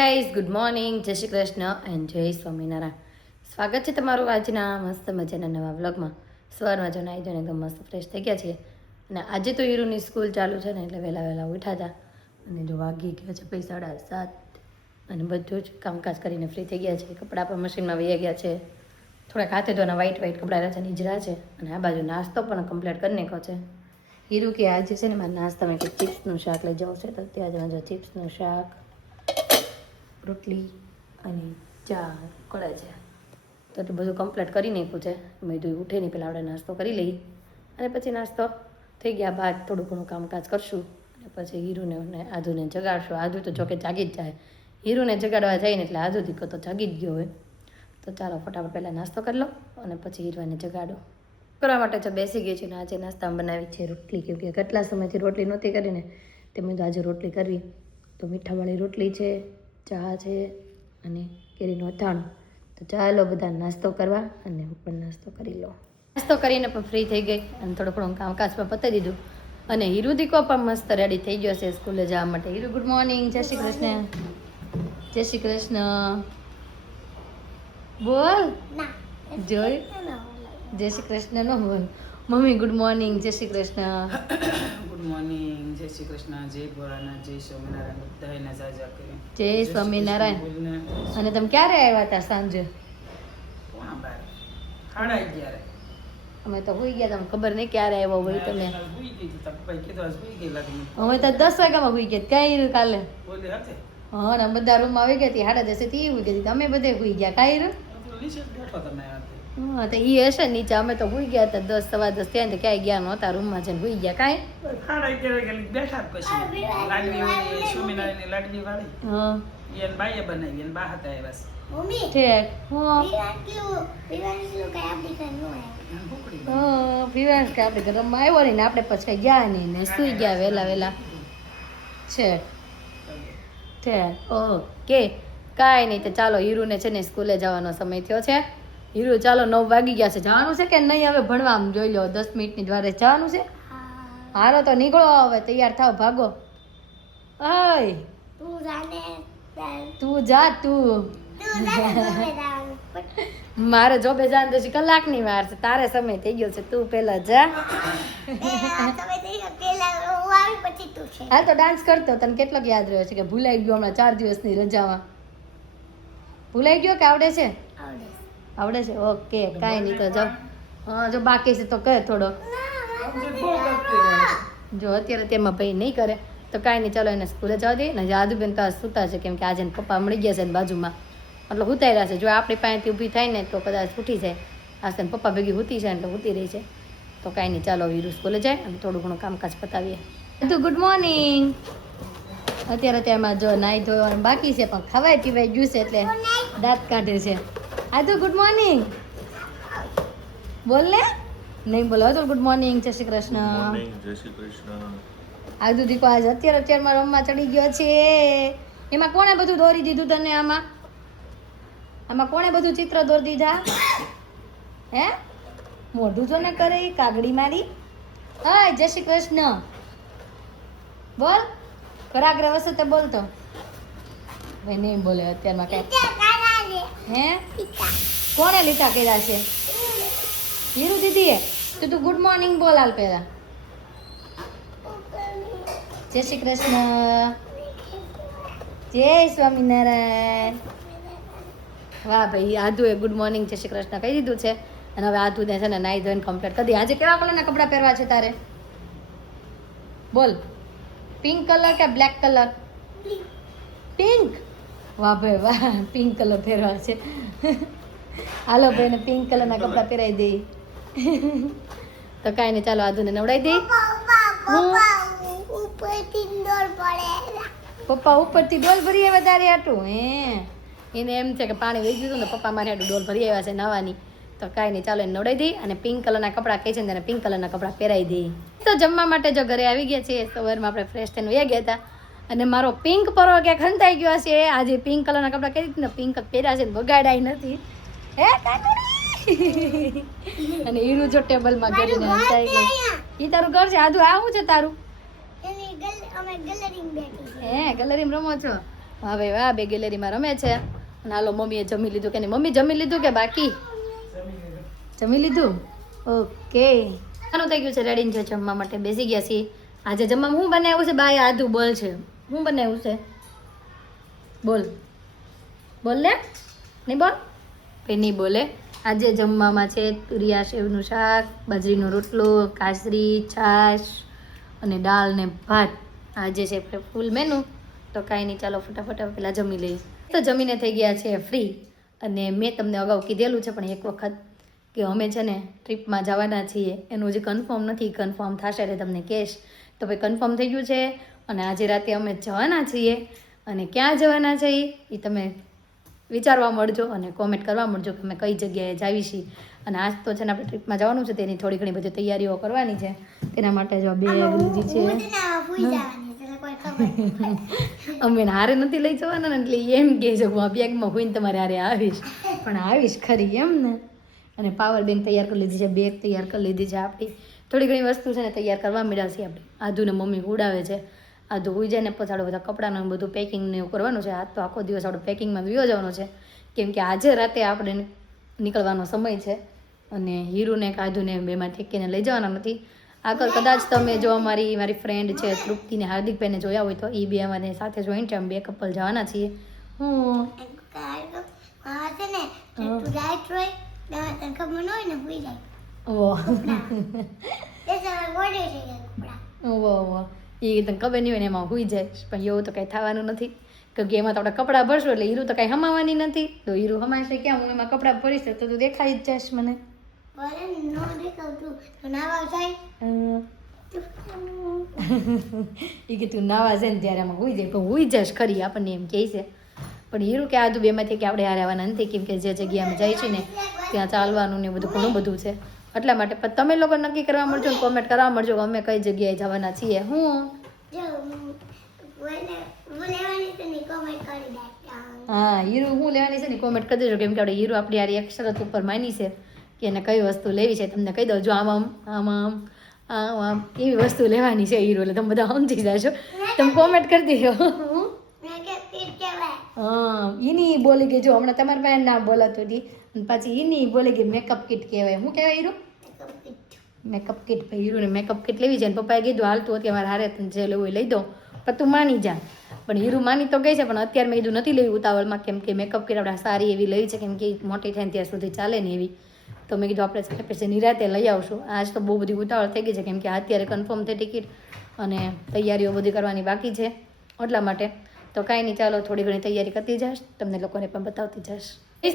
Guys good morning, જય Shri Krishna and જય સ્વામિનારાયણ. સ્વાગત છે તમારું આજના મસ્ત મજાના નવા વ્લોગમાં. સવારમાં જો નાહી જોઈને એકદમ મસ્ત ફ્રેશ થઈ ગયા છીએ અને આજે તો હીરુની સ્કૂલ ચાલુ છે ને એટલે વહેલા ઉઠ્યા હતા અને જો વાગી ગયા છે પછી 7:30 અને બધું જ કામકાજ કરીને ફ્રી થઈ ગયા છે. કપડાં પણ મશીનમાં વહી ગયા છે, થોડાક હાથે ધોના વ્હાઈટ કપડાં રહ્યા છે, નીજરા છે અને આ બાજુ નાસ્તો પણ કમ્પ્લીટ કરી નાખ્યો છે. હીરુ કે આજે છે ને મારે નાસ્તામાં કંઈક ચિપ્સનું શાક લઈ જવું છે તો ત્યાં જ ચિપ્સનું શાક, રોટલી અને ચા કળે છે તો બધું કમ્પ્લીટ કરી નાખ્યું છે. મેં કીધું ઉઠે નહીં પહેલાં આપણે નાસ્તો કરી લઈએ અને પછી નાસ્તો થઈ ગયા બાદ થોડું ઘણું કામકાજ કરશું અને પછી હીરુને અને આધુને જગાડશું. આધુ તો જોકે જાગી જ જાય, હીરુને જગાડવા જઈને એટલે આધુ દીકો તો જાગી જ ગયો હોય. તો ચાલો ફટાફટ પહેલાં નાસ્તો કરી લો અને પછી હીરુને જગાડો. કરવા માટે તો બેસી ગઈ છે ને આજે નાસ્તામાં બનાવી છે રોટલી, કેમ કે કેટલા સમયથી રોટલી નહોતી કરીને તે મેં તો આજે રોટલી કરવી. તો મીઠાવાળી રોટલી છે, ચા છે અને કેરીનું અથાણું. તો ચાલો બધા નાસ્તો કરવા અને હું પણ નાસ્તો કરી લો. નાસ્તો કરીને પણ ફ્રી થઈ ગઈ અને થોડું ઘણું કામકાજ પણ પતાવી દીધું અને હીરુ દીકો પણ મસ્ત રેડી થઈ ગયો છે સ્કૂલે જવા માટે. હીરુ ગુડ મોર્નિંગ, જય શ્રી કૃષ્ણ. જય શ્રી કૃષ્ણ બોલ. જોઈ જય શ્રી કૃષ્ણ નો બોલ. મમ્મી ગુડ મોર્નિંગ, જય શ્રી કૃષ્ણ. ગુડ મોર્નિંગ, જય શ્રી કૃષ્ણ, જય ભોળાનાથ, જય સ્વામિનારાયણ. બધાને જાજા કરી જય સ્વામિનારાયણ. અને તમે ક્યારે આવ્યા હતા? સાંજે પોણા 12, 11:30. અમે તો હોઈ ગયા, તમને ખબર નહીં ક્યારે આવ્યો હોય તમે. હુઈ ગઈ તો પપ્પાએ કીધું આજ હુઈ ગઈ લાગે. અમે તો 10 વાગ્યામાં હોઈ ગયા. ક્યાં રહ્યું કાલે? બોલે hatte હા ને બધા રૂમમાં આવી ગયા હતી 10:30 થી હોઈ ગઈ. તમે બધે હોઈ ગયા. કાંઈ રહ્યું? તો નીચે બેઠો તમે hatte. હા તો ઈ હશે નીચે. અમે તો હોઈ ગયા હતા 10 સવા 10 ત્યાં તો ક્યાંય ગયા નહોતા, રૂમમાં જઈને હોઈ ગયા. કાંઈ 11:30 બેઠા પછી લાડવી વાળી સ્વામિનારાયણની લાડવી વાળી હા એને બાઈએ બનાવી એને બા હતા આવ્યા છે. ઠીક. હા પીવાશ કે આપણે ઘરમાં આવ્યો નહીં ને આપણે પછી ગયા નહીં ને સૂઈ ગયા વહેલા છે. ઠીક ઓકે કાંઈ નહીં. તો ચાલો હીરુને છે ને સ્કૂલે જવાનો સમય થયો છે. હીરુ ચાલો 9 વાગી ગયા છે. જવાનું છે કે નહીં? હવે ભણવા આમ જોઈ લો 10 મિનિટની દ્વારે જવાનું છે. હાલો તો નીકળો, હવે તૈયાર થાવ, ભાગો. અય તું જા તું. મારે જોબે જવાનું તો કલાકની વાર છે, તારે સમય થઈ ગયો છે, તું પેલા જા. હાલ તો ડાન્સ કરતો. તને કેટલોક યાદ રહ્યો છે કે ભૂલાઈ ગયો હમણાં 4 દિવસની રજામાં? ભૂલાઈ ગયો કે આવડે છે? આવડે છે. ઓકે કાંઈ નહીં. તો જાઓ. હા જો બાકી છે તો કરે થોડો. જો અત્યારે તેમાં ભાઈ નહીં કરે તો કાંઈ નહીં. ચાલો એને સ્કૂલે જવા દઈએ ને. આદુબેન તો સૂતા છે કેમ કે આજે એને પપ્પા મળી ગયા છે ને બાજુમાં, એટલે ઉતાર્યા છે. જો આપણી પાસેથી ઊભી થાય ને તો કદાચ ઉઠી જાય. આજે પપ્પા ભેગી ઉતી છે એટલે ઉતી રહી છે. તો કાંઈ નહીં, ચાલો હીરુ સ્કૂલે જાય અને થોડું ઘણું કામકાજ પતાવીએ. બધું ગુડ મોર્નિંગ. અત્યારે તેમાં જો નાહી ધોવાનું બાકી છે પણ ખવાય પીવાય ગયું છે એટલે દાંત કાઢે છે. આદુ ગુડ મોર્નિંગ બોલ ને. નહીં બોલો તો ગુડ મોર્નિંગ, જય શ્રી કૃષ્ણ. જય શ્રી કૃષ્ણ. આદુ દીકો આજ અત્યારમાં રમવા ચડી ગયો છે. એમાં કોણે બધું દોરી દીધું તને? આમાં કોણે બધું ચિત્ર દોરી દીધા? હે મોઢું જો ને કરે કાગડી મારી. હા જય શ્રી કૃષ્ણ બોલ. કરાગ્ર વસતે બોલતો ભાઈ નહીં બોલે અત્યારમાં. કઈ હે કોણે લીટા કર્યા છે? હીરુ દીદીએ. તો તું ગુડ મોર્નિંગ બોલ હાલ પહેલા. જય શ્રી કૃષ્ણ, જય સ્વામિનારાયણ. વાહ ભાઈ, આધુએ ગુડ મોર્નિંગ જય શ્રી કૃષ્ણ કહી દીધું છે અને હવે આધુને છે ને નાહી ધોઈને કમ્પ્લીટ કરી દઈએ. આજે કેવા કલરના કપડાં પહેરવા છે તારે? બોલ. પિંક કલર કે બ્લેક કલર? પિંક. વાહ ભાઈ વાહ, પિંક કલર પહેરવા છે. હાલો ભાઈને પિંક કલરના કપડાં પહેરાવી દઈએ. તો કાંઈ નહીં, ચાલો આધુને નવડાવી દઈએ. પપ્પા ઉપરથી ડોલ ભરી આવ્યા તારે હાટું? હે એને એમ છે કે પાણી વહી ગયું ને પપ્પા મારે હાટું ડોલ ભરી આવ્યા છે નાવાની. તો કાંઈ નહીં, ચાલો એને નવડાવી દઈએ અને પિંક કલરના કપડાં કહે છે ને તેને પિંક કલરના કપડાં પહેરાવી દઈએ. તો જમવા માટે જો ઘરે આવી ગયા છીએ. સવારમાં આપણે ફ્રેશ થઈને વયા ગયા હતા અને મારો પિંક પરો ક્યાંક હંતાઈ ગયો છે. આજે પિંક કલરના કપડાં કહી દીધું ને પિંક પહેર્યા છે ને બગાડાય નથી. હે અને હીરુ જો ટેબલમાં કરીને હંતાઈ ગઈ. ઈ તારું ઘર છે આધુ? આ શું છે તારું? હે ગલેરીમ રમો છો? હવે આ બે ગેલેરીમાં રમે છે અને હાલો મમ્મીએ જમી લીધું કે નહીં? મમ્મી જમી લીધું કે બાકી? જમી લીધું. ઓકે, આનું થઈ ગયું છે રેડી છે જમવા માટે, બેસી ગયા છીએ. આજે જમવામાં શું બનાવ્યું છે બાય? આદુ બોલ છે. શું બનાવ્યું છે? બોલ બોલ ને. નહીં બોલ કે નહીં બોલે. આજે જમવામાં છે તુરિયા સેવનું શાક, બાજરીનો રોટલો, કાસરી, છાશ અને દાળ ને ભાત. આજે છે ફૂલ મેનુ. તો કાંઈ નહીં, ચાલો ફટાફટ પહેલાં જમી લઈએ. તો જમીને થઈ ગયા છે ફ્રી. અને મેં તમને અગાઉ કીધેલું છે પણ એક વખત કે અમે છે ને ટ્રીપમાં જવાના છીએ. એનું હજી કન્ફર્મ નથી, કન્ફર્મ થશે એટલે તમને કહેશ. તો ભાઈ કન્ફર્મ થઈ ગયું છે અને આજે રાતે અમે જવાના છીએ. અને ક્યાં જવાના છે એ તમે વિચારવા મળજો અને કોમેન્ટ કરવા મળજો કે અમે કઈ જગ્યાએ જાવી છીએ. અને આજ તો છે ને આપણે ટ્રીપમાં જવાનું છે, તેની થોડી ઘણી બધી તૈયારીઓ કરવાની છે. તેના માટે જો બેગ લીધી છે. અમે હારે નથી લઈ જવાના ને એટલે એમ કહે છે હું આ બેગમાં હોઈને તમારે હારે આવીશ, પણ આવીશ ખરી એમ ને. અને પાવર બેંક તૈયાર કરી લીધી છે, બેગ તૈયાર કરી લીધી છે. આપણી થોડી ઘણી વસ્તુ છે ને તૈયાર કરવા મળ્યા છે. આપણે આધુને મમ્મી ઉડાવે છે. આધુ હોઈ જાય ને પછી આપણે બધા કપડાનું બધું પેકિંગ ને એવું કરવાનું છે. આજ તો આખો દિવસ આપણે પેકિંગમાં વિયો જવાનો છે કેમ કે આજે રાતે આપણે નીકળવાનો સમય છે. અને હીરુને કાધુને બેમાં ઠેકીને લઈ જવાના નથી. આગળ કદાચ તમે જો મારી ફ્રેન્ડ છે તૃપ્તિને હાર્દિકભાઈને જોયા હોય તો એ બે અમારે સાથે જોઈન્ટ છે. અમે બે કપલ જવાના છીએ. હું એ તને ખબર નહીં હોય ને એમાં હુઈ જાય, પણ એવું તો કાંઈ થવાનું નથી કેમ કે એમાં તો આપણે કપડાં ભરશું એટલે હીરું તો કાંઈ હમાવાની નથી. તો હીરું હમાશે ક્યાં? હું એમાં કપડાં ભરીશ તો તું દેખાઈ જ જઈશ મને. એ કે તું નાવા જાય ને ત્યારે આમાં હુઈ જાય, પણ હુઈ જશ ખરી આપણને એમ કહે છે. પણ હીરું કે આધું બેમાંથી કે આપણે હારે આવવાના નથી કેમ કે જે જગ્યાએ અમે જાય છીએ ને ત્યાં ચાલવાનું ને બધું ઘણું બધું છે. એટલા માટે પણ તમે લોકો નક્કી કરવા મળજો ને કોમેન્ટ કરવા મળજો કે અમે કઈ જગ્યાએ જવાના છીએ. હા, હીરું હું લેવાની છે ને કોમેન્ટ કરી દેજો કેમ કે આપણે હીરું આપણી યાર એક શરત ઉપર માની છે કે એને કઈ વસ્તુ લેવી છે. તમને કહી દઉં જો આમ આમ આમ આમ આમ આમ એવી વસ્તુ લેવાની છે હીરો, એટલે તમે બધા સમજી જાશો. તમે કોમેન્ટ કરી દેજો. હા, એની બોલી ગઈ જો હમણાં તમારી પાસે ના બોલાતું હતી પછી એની બોલી ગઈ મેકઅપ કિટ કહેવાય. શું કહેવાય હીરો? Makeup kit. ભાઈ હીરોને મેકઅપ કિટ લેવી છે ને પપ્પાએ કીધું હાલતું હતી અમારે હારે તને જે લેવું એ લઈ દો પણ તું માની જા. પણ હીરો માની તો ગઈ છે પણ અત્યારે મેં કીધું નથી લેવી ઉતાવળમાં કેમ કે મેકઅપ કિટ આપણે સારી એવી લેવી છે કેમ કે મોટી થાય ને ત્યાં સુધી ચાલે ને એવી. તો મેં કીધું આપણે પછી નિરાતે લઈ આવશું. આજ તો બહુ બધી ઉતાવળ થઈ ગઈ છે કેમ કે અત્યારે કન્ફર્મ થઈ ટિકિટ અને તૈયારીઓ બધી કરવાની બાકી છે એટલા માટે. તો કાંઈ નહીં, ચાલો થોડી ઘણી તૈયારી કરતી જઈશ, તમને લોકોને પણ બતાવતી જઈશ.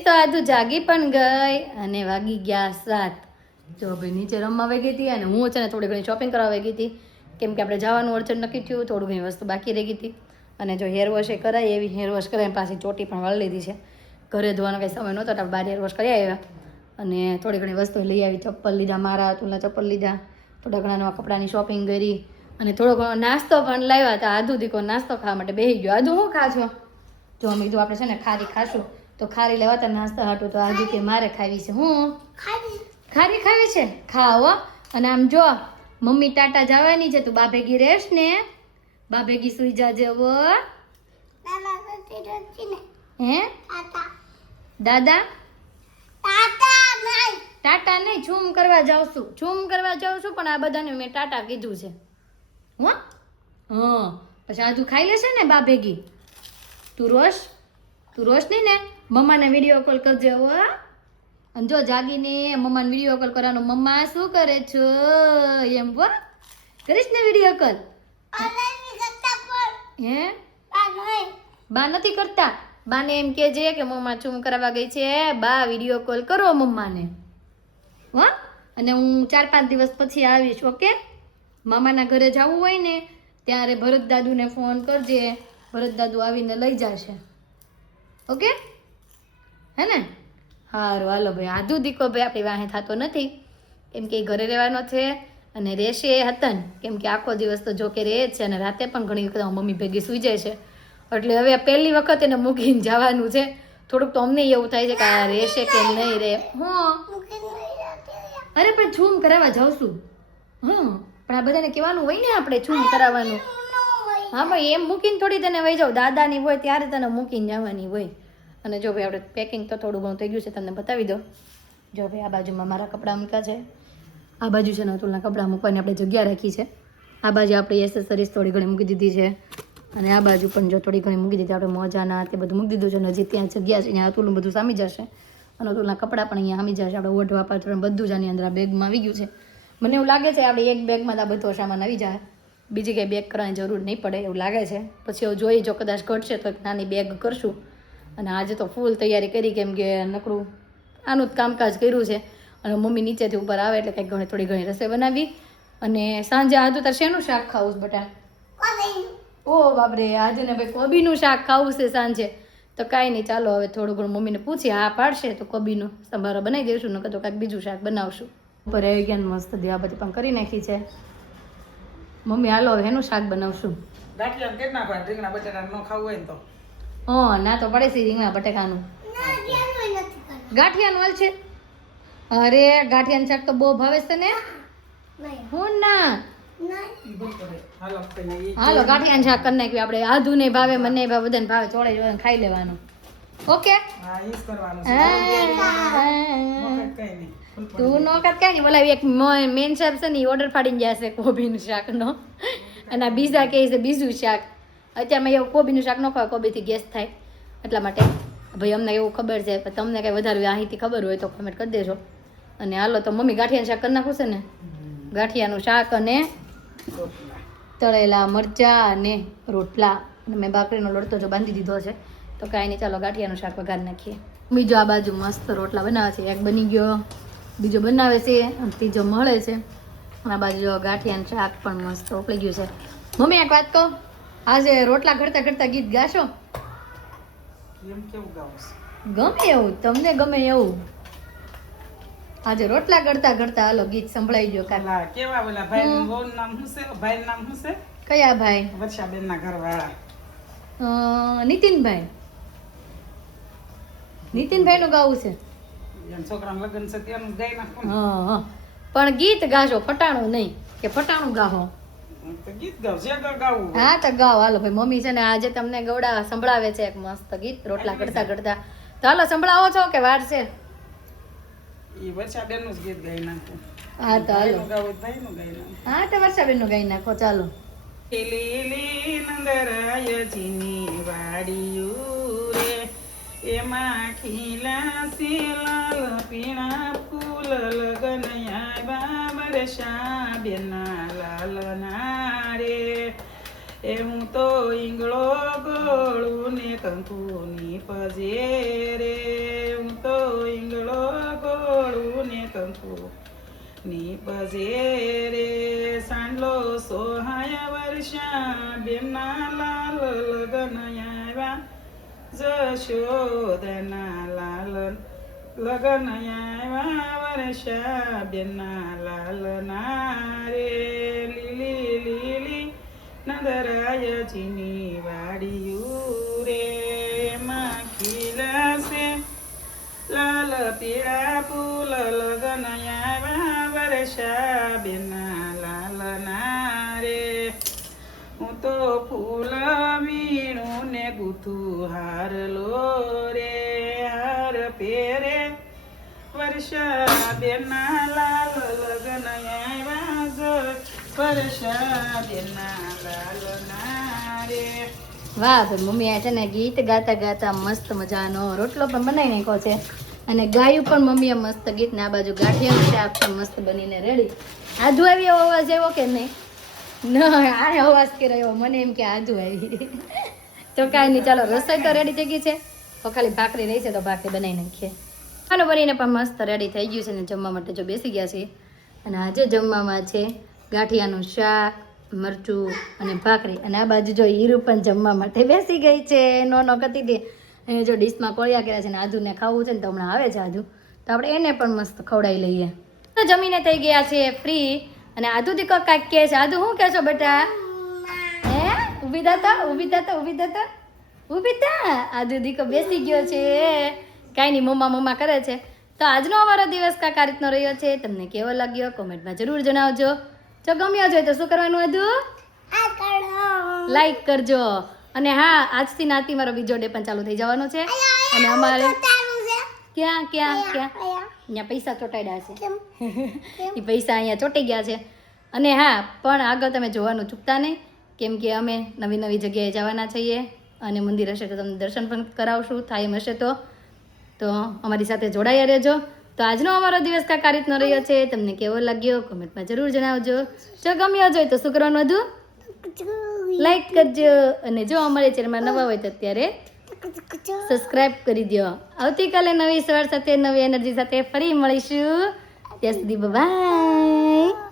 તો આધુ જાગી પણ ગઈ અને વાગી ગયા 7. જો ભાઈ નીચે રમવા વહી ગઈ હતી અને હું છે ને થોડી ઘણી શોપિંગ કરવા વહી ગઈ હતી કેમ કે આપણે જવાનું અડચણ નક્કી થયું, થોડું ઘણી વસ્તુ બાકી રહી ગઈ હતી. અને જો હેર વોશ એ કરાય એવી હેર વોશ કરાય પાછી ચોટી પણ વાળી લીધી છે. ઘરે ધોવાનો કંઈ સમય નહોતો એટલે બહાર હેર વોશ કરી આવ્યા અને થોડી ઘણી વસ્તુ લઈ આવી. ચપ્પલ લીધા, મારા તુલા ચપ્પલ લીધા, થોડા ઘણા નવા કપડાની શોપિંગ કરી અને થોડો ઘણો નાસ્તો પણ લાવ્યા હતા. આધુ દીકો નાસ્તો ખાવા માટે બેસી ગયો. આધુ શું ખાશો? જો અમે કીધું આપણે છે ને ખારી ખાશું તો ખારી લેવા હતા નાસ્તા હાટું. તો આધુ કે મારે ખાવી છે. હું ખારી ખાવી છે? ખાવો. અને આમ જો મમ્મી ટાટા જવાની છે, તું બા ભેગી રહેશ ને? બા ભેગી સુઈ જાજે. હે દાદા? ટાટા નહીં, છૂમ કરવા જાઉં છું. છૂમ કરવા જાઉં છું પણ આ બધાને મેં ટાટા કીધું છે. હા, પછી આજુ ખાઈ લેશે ને બા ભેગી. તું રોશ નહીં ને? મમ્માને વિડીયો કોલ કરજે. અને જો જાગીને મમ્માને વિડીયો કોલ કરવાનો. મમ્મા શું કરે છો એમ કરીશ ને વિડીયો કોલ? હે બા નથી કરતા? બાને એમ કહેજે કે મમ્મા ચૂમ કરવા ગઈ છે, બા વિડીયો કોલ કરો મમ્માને. અને હું 4-5 દિવસ પછી આવીશ. ઓકે? મામાના ઘરે જવું હોય ને ત્યારે ભરત દાદુને ફોન કરજે, ભરત દાદુ આવીને લઈ જશે. ઓકે હે ને? સારું હાલો ભાઈ. આધુ દીકો ભાઈ આપણી વાહે થતો નથી કેમ કે ઘરે રહેવાનો છે અને રહેશે હતન કેમ કે આખો દિવસ તો જો કે રહે જ છે અને રાતે પણ ઘણી વખત મમ્મી ભેગી સૂઈ જાય છે. એટલે હવે પહેલી વખત એને મૂકીને જવાનું છે. થોડુંક તો અમને એવું થાય છે કે આ રહેશે કે નહીં રહે. અરે પણ છૂમ કરાવવા જાઉં છું. પણ આ બધાને કહેવાનું હોય ને આપણે છૂમ કરાવવાનું. હા ભાઈ એમ મૂકીને થોડી તને વહી જાવ, દાદાની હોય ત્યારે તને મૂકીને જવાની હોય. અને જો ભાઈ આપણે પેકિંગ તો થોડું ઘણું થઈ ગયું છે, તમને બતાવી દો. જો ભાઈ આ બાજુમાં મારા કપડાં મૂક્યા છે, આ બાજુ છે ને અતુલના કપડાં મૂકવાની આપણે જગ્યા રાખી છે. આ બાજુ આપણી એસેસરીઝ થોડી ઘણી મૂકી દીધી છે, અને આ બાજુ પણ જો થોડી ઘણી મૂકી દીધી. આપણે મોજાના તે બધું મૂકી દીધું છે, અને હજી ત્યાં જગ્યા છે અહીંયા અતુલનું બધું સામી જશે, અને અતુલના કપડાં પણ અહીંયા સામી જશે. આપણે ઓઢવા પાથરણ બધું જ આની અંદર આ બેગમાં આવી ગયું છે. મને એવું લાગે છે આપણે એક બેગમાં આ બધો સામાન આવી જાય, બીજી કંઈ બેગ કરવાની જરૂર નહીં પડે એવું લાગે છે. પછી એવું જોઈએ જો કદાચ ઘટશે તો એક નાની બેગ કરશું. અને આજે તો ફૂલ તૈયારી કરી, કેમ કે નકરું આનું જ કામકાજ કર્યું છે. અને મમ્મી નીચેથી ઉપર આવે એટલે કંઈક ઘણી થોડી ઘણી રસોઈ બનાવી. અને સાંજે આજુ તાર શેનું શાક ખાવું છે બટા? ઓ બાપરે, આજે ને ભાઈ કોબીનું શાક ખાવું છે સાંજે. તો કાંઈ નહીં, ચાલો હવે થોડું ઘણું મમ્મીને પૂછી, હા પાડશે તો કોબીનો સંભારો બનાવી દઈશું, નકર તો કાંઈક બીજું શાક બનાવશું. ઉપર આવી ગયા મસ્ત દિયાબત્તી પણ કરી નાખી છે. મમ્મી હાલો હવે એનું શાક બનાવશું. ગાંઠિયા કેટ નાખવા, રીંગણા બટાટા ન ખાવું હોય ને તો. ના તો પડે છે રીંગણા બટેકાનું. ગાંઠિયાનું હાલ છે? અરે ગાંઠિયાનું શાક તો બહુ ભાવે છે ને. હું ના હાલો ગાંઠિયાનું શાક કરી નાખ્યું આપણે. આધુ ને ભાવે, મને ભાવે, બધાને ભાવે, ચોળે જોડે ખાઈ લેવાનું. ઓકે હા ઈ જ કરવાનું છે. કઈ નહીં. તું નો કર કઈ નહીં. બોલાવી એક મેન શાક છે ને એ ઓર્ડર પાડીને ગયા છે કોબીનું શાકનો, અને આ બીજા કહે છે બીજું શાક. અત્યારમાં એવું કોબીનું શાક ન ખાય, કોબીથી ગેસ થાય, એટલા માટે ભાઈ અમને એવું ખબર છે. પણ તમને કંઈ વધારે માહિતી ખબર હોય તો કમેન્ટ કરી દેજો. અને હાલો તો મમ્મી ગાંઠિયાનું શાક કરી નાખું છે ને, ગાંઠિયાનું શાક અને તળેલા મરચાં અને રોટલા. અને મેં બાકરીનો લોટતો જો બાંધી દીધો છે, તો કાંઈ નહીં, ચાલો ગાંઠિયાનું શાક વઘાર નાખીએ. બીજો આ બાજુ મસ્ત રોટલા બનાવે છે, એક બની ગયો, બીજો બનાવે છે, અને ત્રીજો મળે છે. અને આ બાજુ ગાંઠિયાનું શાક પણ મસ્ત ઉપડી ગયું છે. મમ્મી એક વાત કહું, આજે રોટલા ઘડતા ઘડતા ગીત ગાશો? એમ કેવું ગાવું છે? ગમે એવું, તમને ગમે એવું. આજે રોટલા ઘડતા ઘડતા હાલો ગીત સંભળાઈ ગયો. પેલા કેવા ઓલા ભાઈ નું નામ શું છે? ભાઈ નામ શું છે? કયા ભાઈ? વર્ષાબેન ના ઘરવાળા. નીતિનભાઈ. નીતિનભાઈ નું ગાવું છે. એમ છોકરાનું લગ્ન છે તેનું ગાઈ નાખો ને. હા પણ ગીત ગાશો, ફટાણું નહીં કે ફટાણું ગાહો. તો ગીત ગાવ, જે ગાવું હોય. હા તો ગાઓ હાલો ભાઈ. મમ્મી છે ને આજે તમને ગવડા સંભળાવે છે એક મસ્ત ગીત રોટલા ઘડતા ઘડતા. તો હાલો સંભળાવો છો કે વાર છે? ઈ વર્ષાબેન નું જ ગીત ગાઈ નાખું. હા તો હાલો. ભાઈનું ગાવું હોય તો ભાઈનું ગાઈ નાખું. હા તો વર્ષાબેન નું ગાઈ નાખો, ચાલો. લીલી નંદરાયજીની વાડિયું રે, એમાં ખીલા છે લાલ પીળા ફૂલ, લગન આવ્યા વર્ષાબેનના લાલના રે. એ હું તો ઈંગળો ગોળું ને કંકુની પજે રે, હું તો ઈંગળો ગોળું ને કંકુ ની પજે રે. સાંડલો સોહાય વર્ષાબેનના લાલ, લગન આવ્યા જશોદના લાલ, લગન આવ્યા વર્ષાબેનના લાલના રે. લીલી લીલી નંદરાયજીની વાડિયું રે, એમાં ખીલા છે લાલ પીળા ફૂલ, લગન આવ્યા વર્ષાબેનના લાલના રે. હું તો ફૂલ વીણું ને ગુથું હાર લો રે, હાર પહેરે વર્ષાબેનના લાલ, લગન આવ્યા વર્ષાબેનના લાલના રે. વાહ ભાઈ, મમ્મી આ છે ને ગીત ગાતા ગાતા મસ્ત મજાનો રોટલો પણ બનાવી નાખ્યો છે, અને ગાયું પણ મમ્મીએ મસ્ત ગીત. ને આ બાજુ ગાંઠિયાનું શાક પણ મસ્ત બનીને રેડી. આધુ આવી એવો અવાજ આવ્યો કે નહીં? ના આ અવાજ કર્યો, મને એમ કે આધુ આવી. તો કાંઈ નહીં, ચાલો રસોઈ તો રેડી થઈ ગઈ છે, તો ખાલી ભાખરી રહી છે તો ભાખરી બનાવી નાખીએ. ખાવાનું બનીને પણ મસ્ત રેડી થઈ ગયું છે, ને જમવા માટે જો બેસી ગયા છે. અને આજે જમવામાં છે ગાંઠિયાનું શાક, મરચું અને ભાખરી. અને આ બાજુ જો હીરું પણ જમવા માટે બેસી ગઈ છે, નો કરતી હતી. અને જો ડીશમાં કોળિયા કર્યા છે, ને આધુને ખાવું છે ને તો હમણાં આવે છે આધુ, તો આપણે એને પણ મસ્ત ખવડાવી લઈએ. તો જમીને થઈ ગયા છે ફ્રી. અને આધુ દીકો કાંઈક કહે છે. આધુ શું કહે છો બેટા? હે ઊભી થા, ઊભી થા, ઊભી થા, ઊભી થા. આધુ દીકો બેસી ગયો છે, કાંઈ નહીં મમ્મા મમ્મા કરે છે. તો આજનો અમારો દિવસ કાંઈક આ રીતનો રહ્યો છે. તમને કેવો લાગ્યો કોમેન્ટમાં જરૂર જણાવજો. જો ગમ્યો જોઈએ તો શું કરવાનું હતું? લાઈક કરજો. અને હા, આજથી નાતી મારો બીજો ડે પણ ચાલુ થઈ જવાનો છે. અને અમારે ક્યાં ક્યાં ક્યાં અહીંયા પૈસા ચોટાડ્યા છે. એ પૈસા અહીંયા ચોંટી ગયા છે. અને હા, પણ આગળ તમે જોવાનું ચૂકતા નહીં, કેમ કે અમે નવી નવી જગ્યાએ જવાના છીએ અને મંદિર હશે તો તમને દર્શન પણ કરાવશું, ટાઈમ હશે તો અમારી સાથે જોડાયા રહેજો. તો આજનો અમારો દિવસ કાંઈક આ રીતનો રહ્યો છે. તમને કેવો લાગ્યો કોમેન્ટમાં જરૂર જણાવજો. જો ગમ્યો હોય તો શું કરવાનું હતું? લાઈક કરજો. અને જો અમારી ચેનલમાં નવા હોય તો અત્યારે સબસ્ક્રાઇબ કરી દો. આવતીકાલે નવી સવાર સાથે નવી એનર્જી સાથે ફરી મળીશું. ત્યાં સુધી બાય.